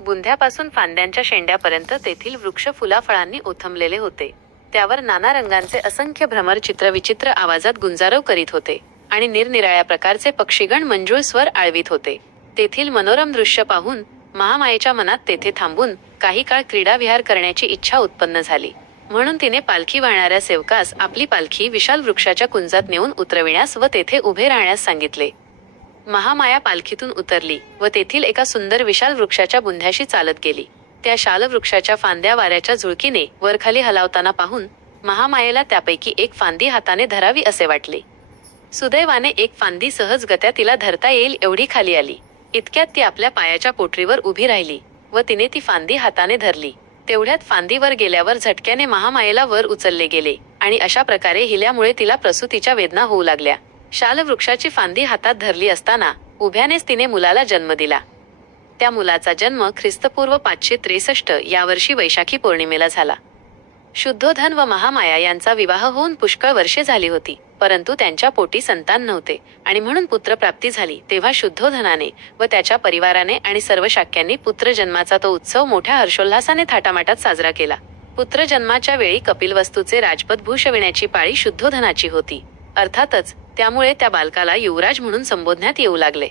बुंध्यापासून फांद्यांच्या शेंड्यापर्यंत तेथील वृक्ष फुलाफळांनी ओथंबलेले होते. त्यावर नाना रंगांचे असंख्य भ्रमरचित्र विचित्र आवाजात गुंजारव करीत होते आणि निरनिराळ्या प्रकारचे पक्षीगण मंजूळ स्वर आळवीत होते. तेथील मनोरम दृश्य पाहून महामायेच्या मनात तेथे थांबून काही काळ क्रीडाविहार करण्याची इच्छा उत्पन्न झाली. म्हणून तिने पालखी वाहणाऱ्या सेवकास आपली पालखी विशाल वृक्षाच्या कुंजात नेऊन उतरविण्यास व तेथे उभे राहण्यास सांगितले. महामाया पालखीतून उतरली व तेथील एका सुंदर विशाल वृक्षाच्या बुंध्याशी चालत गेली. त्या शाल वृक्षाच्या फांद्या वाऱ्याच्या झुळकीने वरखाली हलावताना पाहून महामायेला त्यापैकी एक फांदी हाताने धरावी असे वाटले. सुदैवाने एक फांदी सहजगत्या तिला धरता येईल एवढी खाली आली. इतक्यात ती आपल्या पायाच्या पोटरीवर उभी राहिली व तिने ती फांदी हाताने धरली. तेवढ्यात फांदीवर गेल्यावर झटक्याने महामायेला वर उचलले गेले आणि अशा प्रकारे हिल्यामुळे तिला प्रसूतीच्या वेदना होऊ लागल्या. शालवृक्षाची फांदी हातात धरली असताना उभ्यानेच तिने मुलाला जन्म दिला. त्या मुलाचा जन्म ख्रिस्तपूर्व 563 या वर्षी वैशाखी पौर्णिमेला झाला. शुद्धोधन व महामाया यांचा विवाह होऊन पुष्कळ वर्षे झाली होती, परंतु त्यांच्या पोटी संतान नव्हते आणि म्हणून पुत्रप्राप्ती झाली. तेव्हा शुद्धोधनाने व त्याच्या परिवाराने आणि सर्व शाक्यांनी पुत्रजन्माचा तो उत्सव मोठ्या हर्षोल्हासाने थाटामाटात साजरा केला. पुत्रजन्माच्या वेळी कपिलवस्तूचे राजपद भूषविण्याची पाळी शुद्धोधनाची होती. अर्थातच त्यामुळे त्या बालकाला युवराज म्हणून संबोधण्यात येऊ लागले.